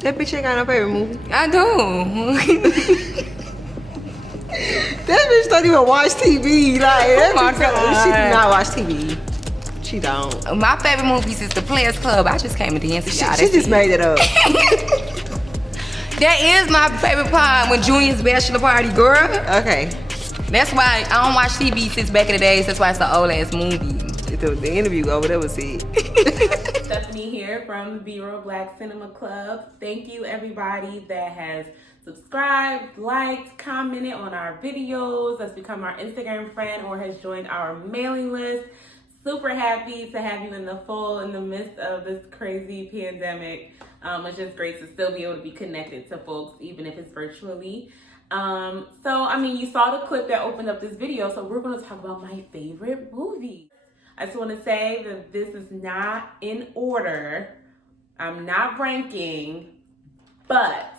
That bitch ain't got no favorite movie. I do. That bitch don't even watch TV. Like, that Oh my bitch, she do God. not watch TV. She don't. My favorite movies is The Players Club. I just came to dance to y'all. She just made it up. That is my favorite part when Junior's bachelor party, girl. Okay. That's why I don't watch TV since back in the days. That's why it's the old ass movie. The interview over there was it. Stephanie here from the B-Roll Black Cinema Club. Thank you everybody that has subscribed, liked, commented on our videos, has become our Instagram friend, or has joined our mailing list. Super happy to have you in the midst of this crazy pandemic. It's just great to still be able to be connected to folks, even if it's virtually. You saw the clip that opened up this video, so we're gonna talk about my favorite movie. I just want to say that this is not in order. I'm not ranking, but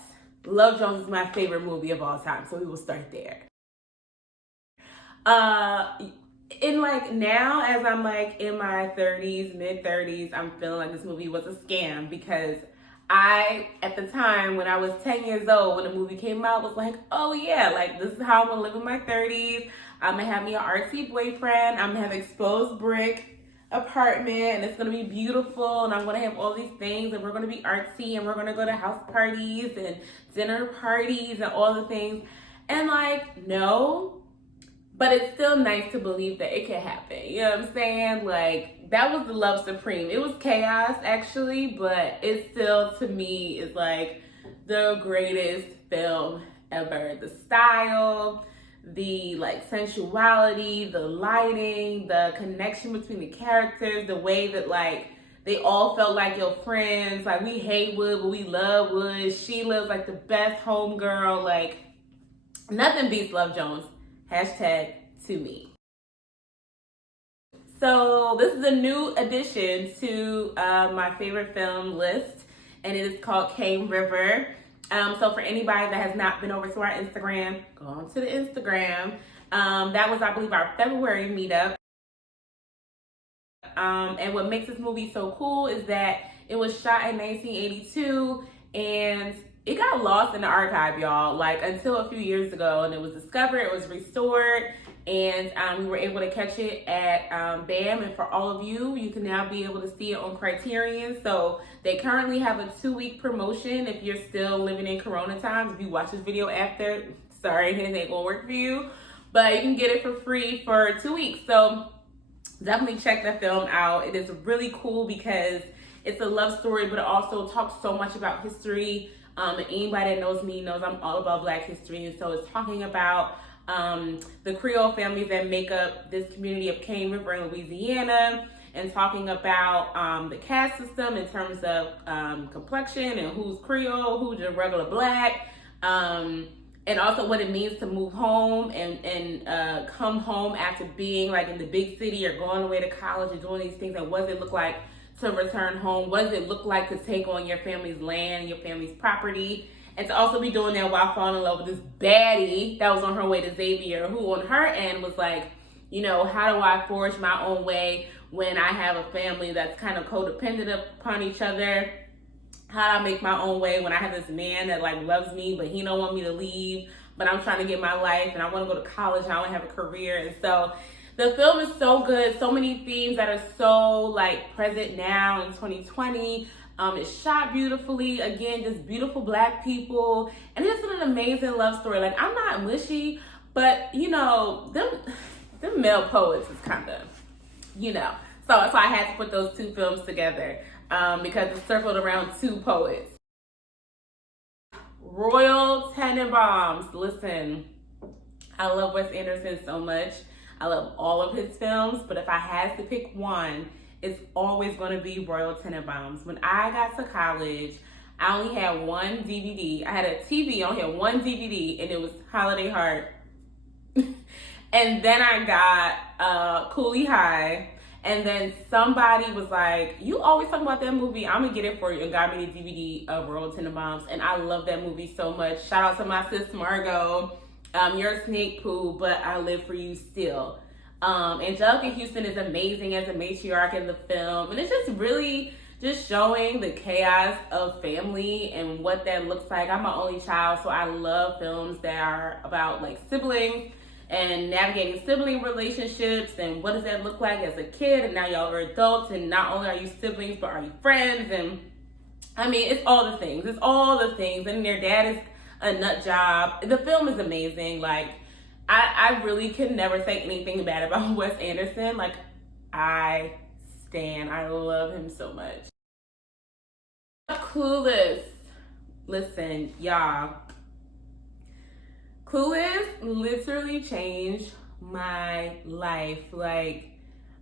Love Jones is my favorite movie of all time, so we will start there. Now, as I'm in my 30s, mid 30s, I'm feeling like this movie was a scam because at the time when I was 10 years old, when the movie came out, was like, oh yeah, this is how I'm gonna live in my 30s. I'm gonna have me an artsy boyfriend. I'm gonna have exposed brick apartment, and it's gonna be beautiful, and I'm gonna have all these things, and we're gonna be artsy, and we're gonna go to house parties and dinner parties and all the things. And no, but it's still nice to believe that it can happen. You know what I'm saying? That was the love supreme. It was chaos actually, but it still to me is the greatest film ever. The style, the sensuality, the lighting, the connection between the characters, the way that they all felt like your friends. We hate Wood, but we love Wood. She lives the best homegirl. Nothing beats Love Jones. Hashtag to me. So this is a new addition to my favorite film list, and it is called Cane River. So for anybody that has not been over to our Instagram, go on to the Instagram. That was, I believe, our February meetup. And what makes this movie so cool is that it was shot in 1982, and it got lost in the archive, y'all, until a few years ago, and it was discovered, it was restored, and we were able to catch it at BAM. And for all of you, you can now be able to see it on Criterion. So they currently have a 2-week promotion if you're still living in Corona times. If you watch this video after, sorry, it ain't gonna work for you, but you can get it for free for 2 weeks. So definitely check that film out. It is really cool because it's a love story, but it also talks so much about history. And anybody that knows me knows I'm all about Black history, and so it's talking about the Creole families that make up this community of Cane River in Louisiana, and talking about the caste system in terms of complexion and who's Creole, who's just regular Black, and also what it means to move home and come home after being in the big city or going away to college or doing these things, and what does it look like to return home? What does it look like to take on your family's land and your family's property? And to also be doing that while falling in love with this baddie that was on her way to Xavier, who on her end was how do I forge my own way when I have a family that's kind of codependent upon each other? How do I make my own way when I have this man that loves me, but he don't want me to leave, but I'm trying to get my life and I want to go to college and I want to have a career. And so the film is so good. So many themes that are so present now in 2020. It's shot beautifully. Again, just beautiful Black people, and it's an amazing love story. I'm not mushy, but them male poets is kind of, so that's why I had to put those two films together, because it circled around two poets. Royal Tenenbaums. Listen, I love Wes Anderson so much. I love all of his films, but if I had to pick one, it's always going to be Royal Tenenbaums. When I got to college, I only had one DVD. I had a TV, I only had one DVD, and it was Holiday Heart. And then I got Coolie High, and then somebody was like, you always talk about that movie, I'm going to get it for you, and got me the DVD of Royal Tenenbaums, and I love that movie so much. Shout out to my sis Margot. You're a snake poo, but I live for you still. Angelica Houston is amazing as a matriarch in the film, and it's just really just showing the chaos of family and what that looks like. I'm an only child, so I love films that are about like siblings and navigating sibling relationships and what does that look like as a kid, and now y'all are adults, and not only are you siblings but are you friends, and I mean it's all the things. It's all the things. And their dad is a nut job. The film is amazing. Like I really can never say anything bad about Wes Anderson. Like I love him so much. Clueless. Listen, y'all. Clueless literally changed my life. Like,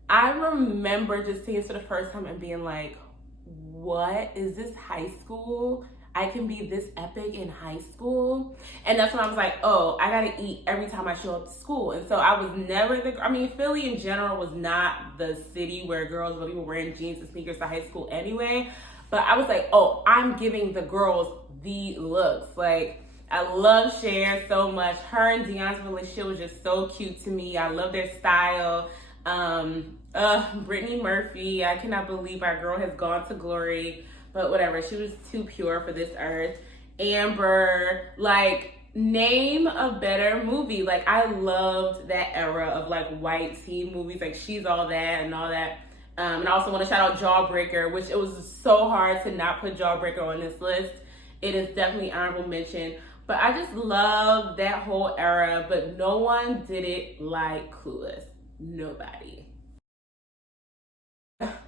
I remember just seeing it for the first time and being like, what is this, high school? I can be this epic in high school. And that's when I was like, oh, I gotta eat every time I show up to school. And so I was never Philly in general was not the city where girls really were wearing jeans and sneakers to high school anyway. But I was like, oh, I'm giving the girls the looks. Like, I love Cher so much. Her and Dion's relationship was just so cute to me. I love their style. Brittany Murphy, I cannot believe our girl has gone to glory. But whatever, she was too pure for this earth. Amber, like, name a better movie. Like, I loved that era of like white teen movies, like She's All That and all that. And I also want to shout out Jawbreaker, which it was so hard to not put Jawbreaker on this list. It is definitely honorable mention. But I just love that whole era, but no one did it like Clueless. Nobody.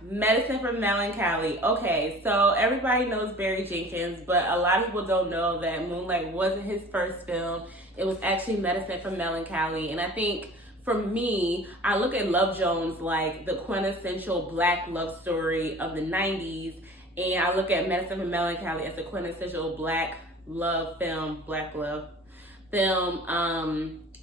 Medicine for Melancholy. Okay, so everybody knows Barry Jenkins, but a lot of people don't know that Moonlight wasn't his first film. It was actually Medicine for Melancholy. And I think for me, I look at Love Jones like the quintessential Black love story of the 90s. And I look at Medicine for Melancholy as the quintessential Black love film, Black love film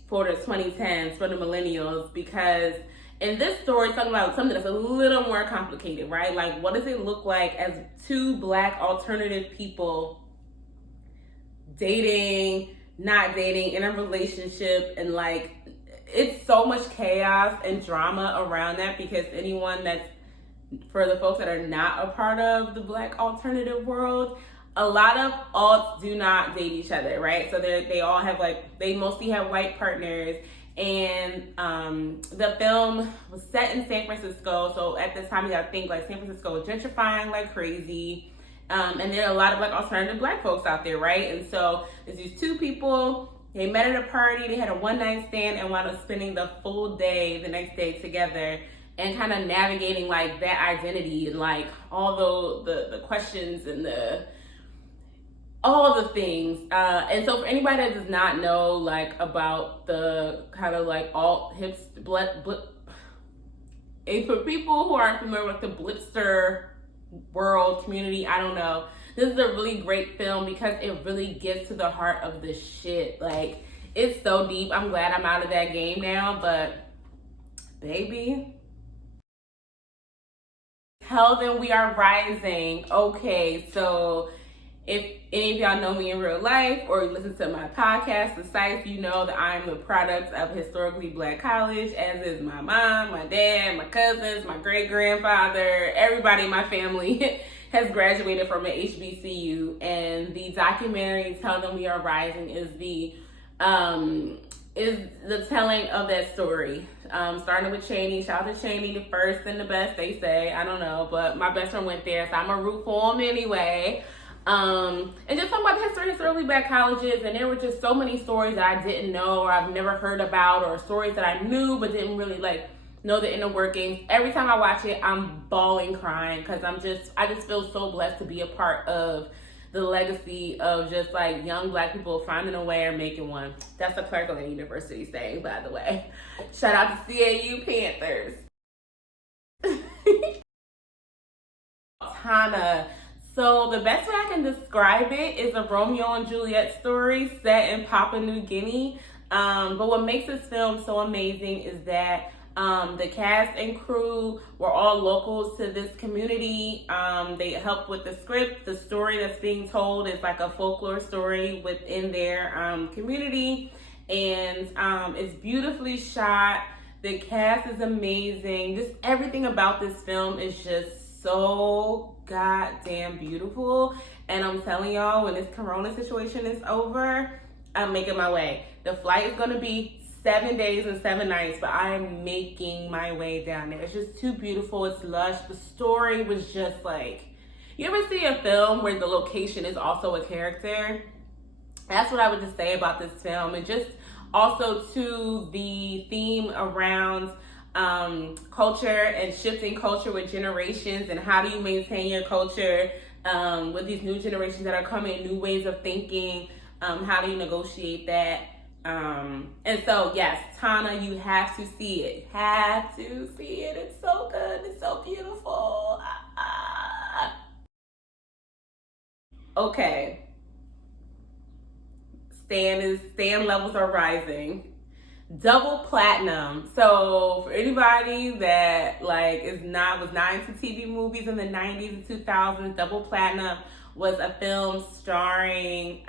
for the 2010s, for the millennials, because in this story, it's talking about something that's a little more complicated, right? Like, what does it look like as two Black alternative people dating, not dating, in a relationship, and like, it's so much chaos and drama around that, because anyone that's, for the folks that are not a part of the Black alternative world, a lot of alts do not date each other, right? So they all have they mostly have white partners. And the film was set in San Francisco. So at this time, you gotta think like San Francisco was gentrifying like crazy. And there are a lot of like alternative Black folks out there, right? And so there's these two people, they met at a party, they had a one-night stand and wound up spending the full day, the next day together, and kind of navigating like that identity and like all the questions and all the things. And so for anybody that does not know like about the kind of like alt hips and for people who aren't familiar with the blipster world community, I don't know, this is a really great film because it really gets to the heart of the shit. Like, it's so deep. I'm glad I'm out of that game now, but baby, tell them we are rising. Okay, so if any of y'all know me in real life or listen to my podcast, the sites, you know that I'm the product of historically Black college, as is my mom, my dad, my cousins, my great-grandfather, everybody in my family has graduated from an HBCU. And the documentary Tell Them We Are Rising is the telling of that story. Starting with Cheney. Shout out to Cheney, the first and the best, they say. I don't know, but my best friend went there, so I'm a root for him anyway. And just talking about the history of historically Black colleges, and there were just so many stories that I didn't know or I've never heard about, or stories that I knew but didn't really like know the inner workings. Every time I watch it, I'm bawling, crying, because I just feel so blessed to be a part of the legacy of just like young Black people finding a way or making one. That's the Clark University saying, by the way. Shout out to CAU Panthers. Tana. So the best way I can describe it is a Romeo and Juliet story set in Papua New Guinea. But what makes this film so amazing is that the cast and crew were all locals to this community. They helped with the script. The story that's being told is like a folklore story within their community. And it's beautifully shot. The cast is amazing. Just everything about this film is just so goddamn beautiful. And I'm telling y'all, when this corona situation is over, I'm making my way. The flight is gonna be 7 days and 7 nights, but I am making my way down there. It's just too beautiful. It's lush. The story was just like, you ever see a film where the location is also a character? That's what I would just say about this film. And just also to the theme around culture and shifting culture with generations, and how do you maintain your culture with these new generations that are coming, new ways of thinking, how do you negotiate that? And so yes, Tana, you have to see it. Have to see it. It's so good. It's so beautiful. Okay. Stan levels are rising. Double platinum. So for anybody that was not into TV movies in the 90s and 2000s, Double Platinum was a film starring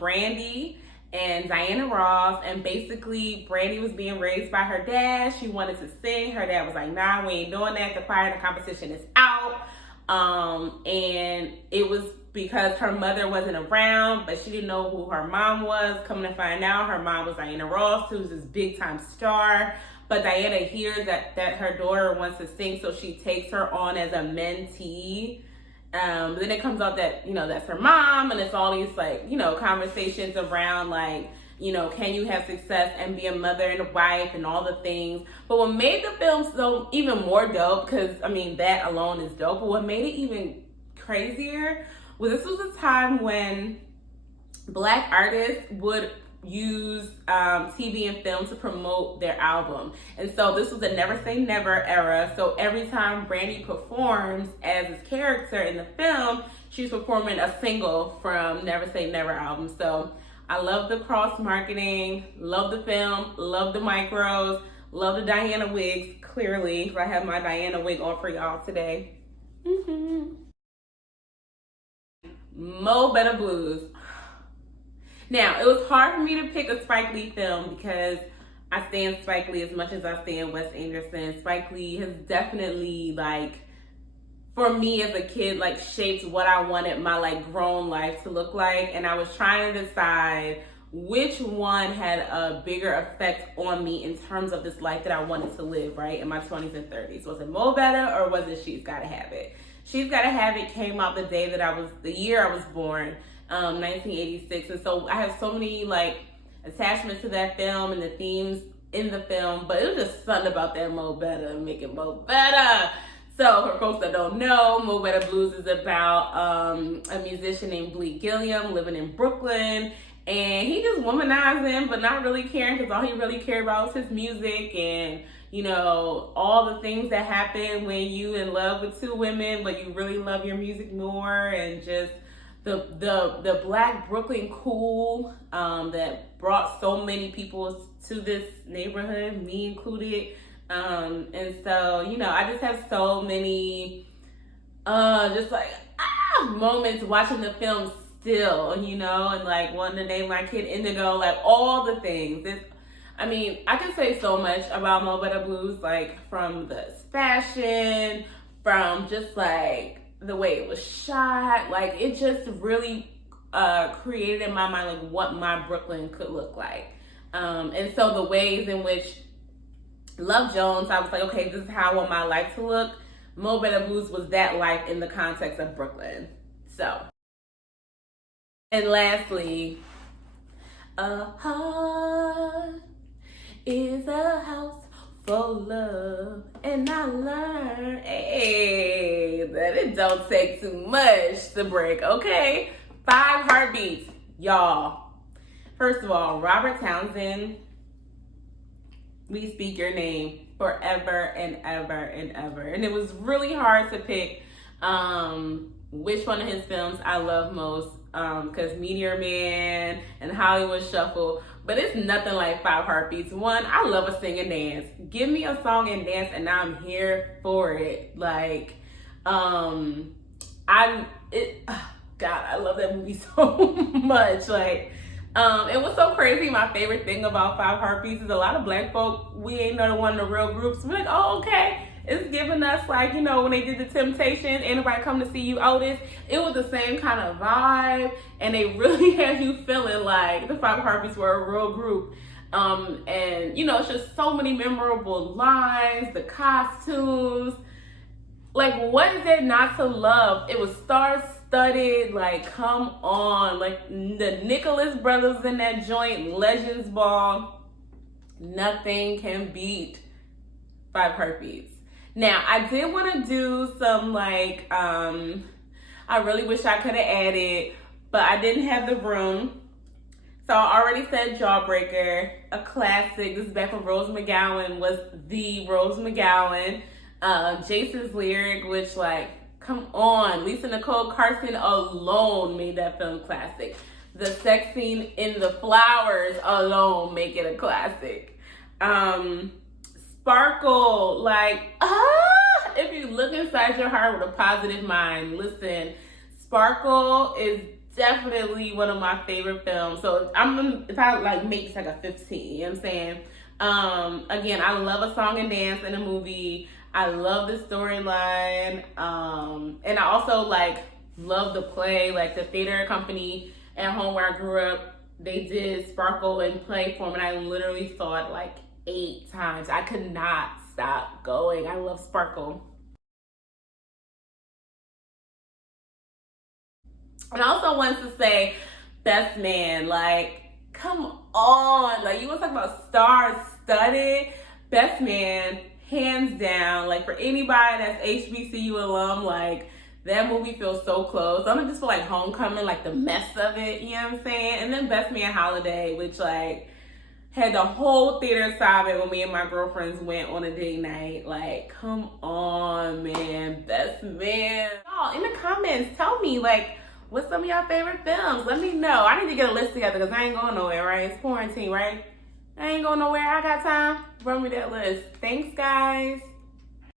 Brandy and Diana Ross. And basically Brandy was being raised by her dad. She wanted to sing. Her dad was like, nah, we ain't doing that. The choir, the competition is out. And it was because her mother wasn't around, but she didn't know who her mom was. Coming to find out, her mom was Diana Ross, who's this big time star. But Diana hears that her daughter wants to sing, so she takes her on as a mentee. Then it comes out that, that's her mom, and it's all these conversations around can you have success and be a mother and a wife and all the things. But what made the film so even more dope, because that alone is dope, but what made it even crazier was this was a time when Black artists would use TV and film to promote their album. And so this was a Never Say Never era. So every time Brandy performs as this character in the film, she's performing a single from Never Say Never album. So I love the cross marketing, love the film, love the micros, love the Diana wigs, clearly. I have my Diana wig on for y'all today. Mo Better Blues. Now, it was hard for me to pick a Spike Lee film because I stand Spike Lee as much as I stand Wes Anderson. Spike Lee has definitely, for me as a kid, shaped what I wanted my, grown life to look like. And I was trying to decide which one had a bigger effect on me in terms of this life that I wanted to live, right, in my 20s and 30s. Was it Mo Better or was it She's Gotta Have It? She's Gotta Have It came out the year I was born, 1986. And so I have so many attachments to that film and the themes in the film, but it was just something about that Mo Better, making Mo Better. So for folks that don't know, Mo Better Blues is about a musician named Bleak Gilliam living in Brooklyn, and he just womanizing but not really caring, because all he really cared about was his music and all the things that happen when you in love with two women, but you really love your music more, and just the Black Brooklyn cool that brought so many people to this neighborhood, me included. And so, I just have so many moments watching the film still, and wanting to name my kid Indigo, all the things. I can say so much about Mo Better Blues, from the fashion, from just the way it was shot. It just really created in my mind what my Brooklyn could look like. And so the ways in which Love Jones, I was like, okay, this is how I want my life to look. Mo Better Blues was that life in the context of Brooklyn. So, and lastly, a heart is a house for love, and I learned, that it don't take too much to break, okay? 5 heartbeats, y'all. First of all, Robert Townsend, we speak your name forever and ever and ever. And it was really hard to pick which one of his films I love most, because Meteor Man and Hollywood Shuffle, but it's nothing like 5 Heartbeats. One, I love a sing and dance. Give me a song and dance and I'm here for it. God, I love that movie so much. And what's so crazy, my favorite thing about 5 Heartbeats is a lot of Black folk, we ain't none one of the real groups. We're like, oh, okay. It's giving us like, you know, when they did the Temptations, Ain't Nobody Come to See You, Otis. It was the same kind of vibe, and they really had you feeling like the Five Heartbeats were a real group. And you know, it's just so many memorable lines, the costumes. Like, what is there not to love? It was star-studded, like, come on. Like, the Nicholas brothers in that joint, Legends Ball. Nothing can beat Five Heartbeats. Now, I did want to do some, like, I really wish I could have added, but I didn't have the room. So I already said Jawbreaker, a classic. This is back when Rose McGowan was the Rose McGowan. Jason's lyric, which, like, come on. Lisa Nicole Carson alone made that film classic. The sex scene in the flowers alone make it a classic. Sparkle, like, if you look inside your heart with a positive mind, listen, Sparkle is definitely one of my favorite films. So if I like make this like a 15, you know what I'm saying? Again, I love a song and dance in a movie. I love the storyline. And I also like love the play, like the theater company at home where I grew up, they did Sparkle in play form, and I literally saw it like 8 times. I could not stop going. I love Sparkle. And I also wanted to say Best Man, like, come on. Like, you want to talk about star-studded? Best Man, hands down. Like, for anybody that's HBCU alum, like, that movie feels so close. I don't just feel like Homecoming, like the mess of it, you know what I'm saying? And then Best Man Holiday, which, like, had the whole theater sobbing when me and my girlfriends went on a date night. Like, come on, man. Best Man. Y'all, in the comments, tell me, like, what's some of y'all favorite films? Let me know. I need to get a list together because I ain't going nowhere, right? It's quarantine, right? I ain't going nowhere. I got time. Run me that list. Thanks, guys.